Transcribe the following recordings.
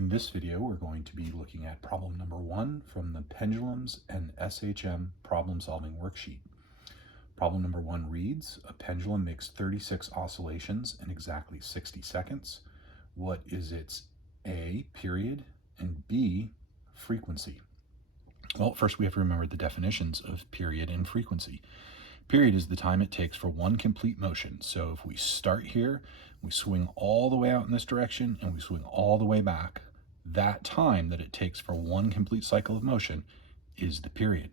In this video, we're going to be looking at problem number 1 from the Pendulums and SHM problem-solving worksheet. Problem number 1 reads, a pendulum makes 36 oscillations in exactly 60 seconds. What is its A, period, and B, frequency? Well, first we have to remember the definitions of period and frequency. Period is the time it takes for one complete motion. So if we start here, we swing all the way out in this direction, and we swing all the way back, that time that it takes for one complete cycle of motion is the period.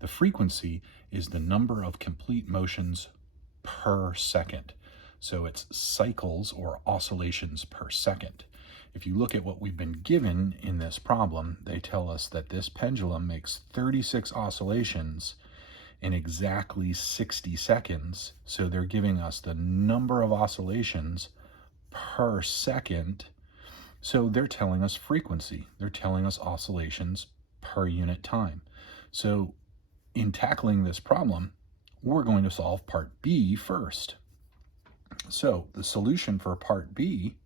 The frequency is the number of complete motions per second. So it's cycles or oscillations per second. If you look at what we've been given in this problem, they tell us that this pendulum makes 36 oscillations in exactly 60 seconds. So they're giving us the number of oscillations per second. So they're telling us frequency. They're telling us oscillations per unit time. So in tackling this problem, we're going to solve part B first. So the solution for part B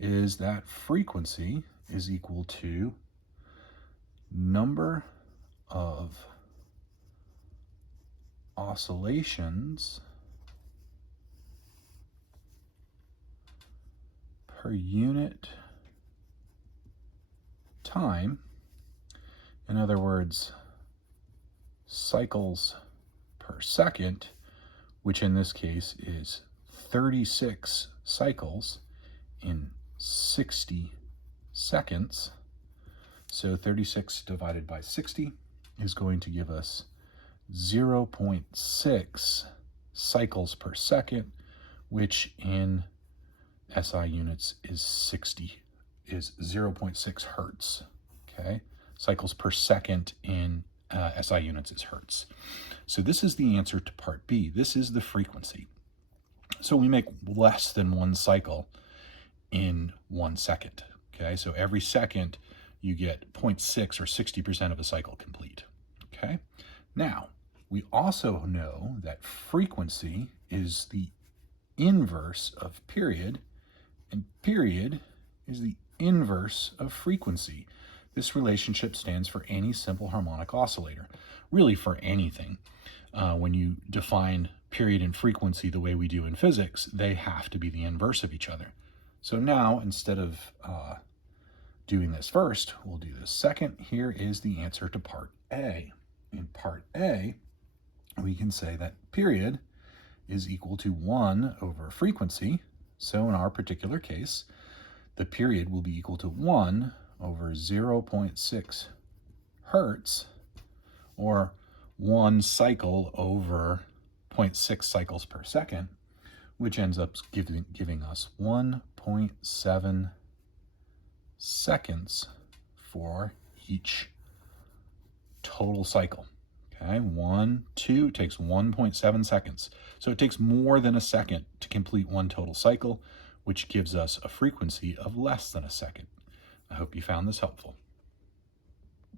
is that frequency is equal to number of oscillations per unit time. In other words, cycles per second, which in this case is 36 cycles in 60 seconds. So 36 divided by 60 is going to give us 0.6 cycles per second, which in SI units is 0.6 hertz. Okay, cycles per second in SI units is hertz. So this is the answer to part B. This is the frequency. So we make less than one cycle in 1 second. Okay, so every second you get 0.6 or 60% of a cycle complete. Okay, now we also know that frequency is the inverse of period, and period is the inverse of frequency. This relationship stands for any simple harmonic oscillator, really for anything. When you define period and frequency the way we do in physics, they have to be the inverse of each other. So now, instead of doing this first, we'll do this second. Here is the answer to part A. In part A, we can say that period is equal to 1 over frequency. So in our particular case, the period will be equal to 1 over 0.6 hertz, or 1 cycle over 0.6 cycles per second, which ends up giving us 1.7 seconds for each total cycle. Okay, 1, 2 takes 1.7 seconds. So it takes more than a second to complete one total cycle, which gives us a frequency of less than a second. I hope you found this helpful.